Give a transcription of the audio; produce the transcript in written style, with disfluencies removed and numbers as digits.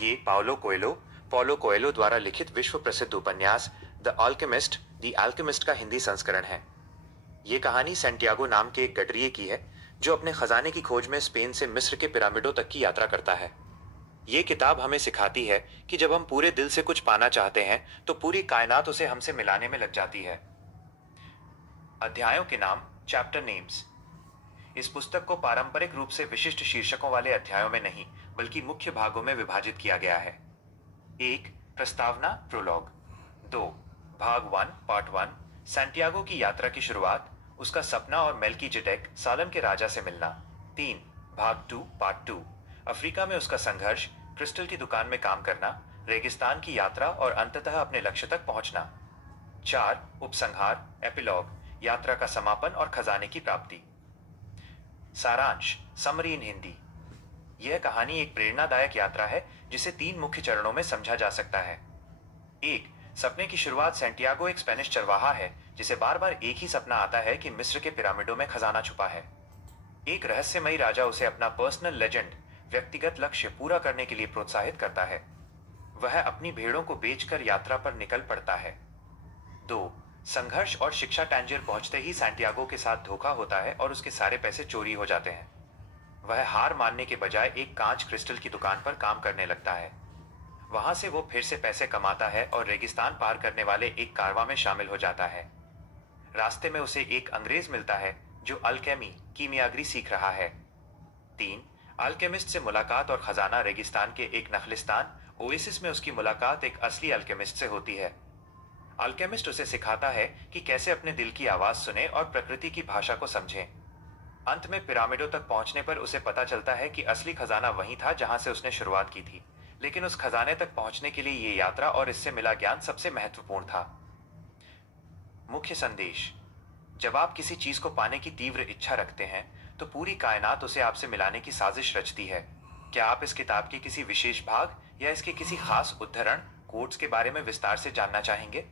ये पौलो कोएलो द्वारा लिखित विश्व प्रसिद्ध उपन्यास द अल्केमिस्ट का हिंदी संस्करण है। ये कहानी सैंटियागो नाम के एक गडरिये की है जो अपने खजाने की खोज में स्पेन से मिस्र के पिरामिडों तक की यात्रा करता है। ये किताब हमें सिखाती है कि जब हम पूरे दिल से कुछ पाना चाहते हैं तो पूरी कायनात उसे हमसे मिलाने में लग जाती है। अध्यायों के नाम, चैप्टर नेम्स। इस पुस्तक को पारंपरिक रूप से विशिष्ट शीर्षकों वाले अध्यायों में नहीं बल्कि मुख्य भागों में विभाजित किया गया है। 1. प्रस्तावना, प्रोलॉग। 2. भाग 1, पार्ट 1, सैंटियागो की यात्रा की शुरुआत, उसका सपना और मेल्कीजेडेक सालम के राजा से मिलना। 3. भाग 2, पार्ट 2, अफ्रीका में उसका संघर्ष, क्रिस्टल की दुकान में काम करना, रेगिस्तान की यात्रा और अंततः अपने लक्ष्य तक पहुंचना। 4. उपसंहार, एपिलॉग, यात्रा का समापन और खजाने की प्राप्ति। सारांश, समरी इन हिंदी। यह कहानी एक प्रेरणादायक यात्रा है जिसे 3 मुख्य चरणों में समझा जा सकता है। 1. सपने की शुरुआत। सैंटियागो एक स्पेनिश चरवाहा है जिसे बार बार एक ही सपना आता है कि मिस्र के पिरामिडों में खजाना छुपा है। एक रहस्यमयी राजा उसे अपना पर्सनल लेजेंड, व्यक्तिगत लक्ष्य पूरा करने के लिए प्रोत्साहित करता है। वह अपनी भेड़ों को बेचकर यात्रा पर निकल पड़ता है। 2. संघर्ष और शिक्षा। टैंजियर पहुंचते ही सैंटियागो के साथ धोखा होता है और उसके सारे पैसे चोरी हो जाते हैं। वह हार मानने के बजाय एक कांच क्रिस्टल की दुकान पर काम करने लगता है। वहां से वो फिर से पैसे कमाता है और रेगिस्तान पार करने वाले एक कारवां में शामिल हो जाता है। रास्ते में उसे एक अंग्रेज मिलता है जो अल्केमी, कीमियागरी सीख रहा है। 3. अल्केमिस्ट से मुलाकात और खजाना। रेगिस्तान के एक नखलिस्तान, ओएसिस में उसकी मुलाकात एक असली अल्केमिस्ट से होती है। अल्केमिस्ट उसे सिखाता है कि कैसे अपने दिल की आवाज सुने और प्रकृति की भाषा को समझें। अंत में पिरामिडों तक पहुंचने पर उसे पता चलता है कि असली खजाना वहीं था जहां से उसने शुरुआत की थी, लेकिन उस खजाने तक पहुंचने के लिए ये यात्रा और इससे मिला ज्ञान सबसे महत्वपूर्ण था। मुख्य संदेश। जब आप किसी चीज को पाने की तीव्र इच्छा रखते हैं तो पूरी कायनात उसे आपसे मिलाने की साजिश रचती है। क्या आप इस किताब के किसी विशेष भाग या इसके किसी खास उद्धरण, कोट्स के बारे में विस्तार से जानना चाहेंगे?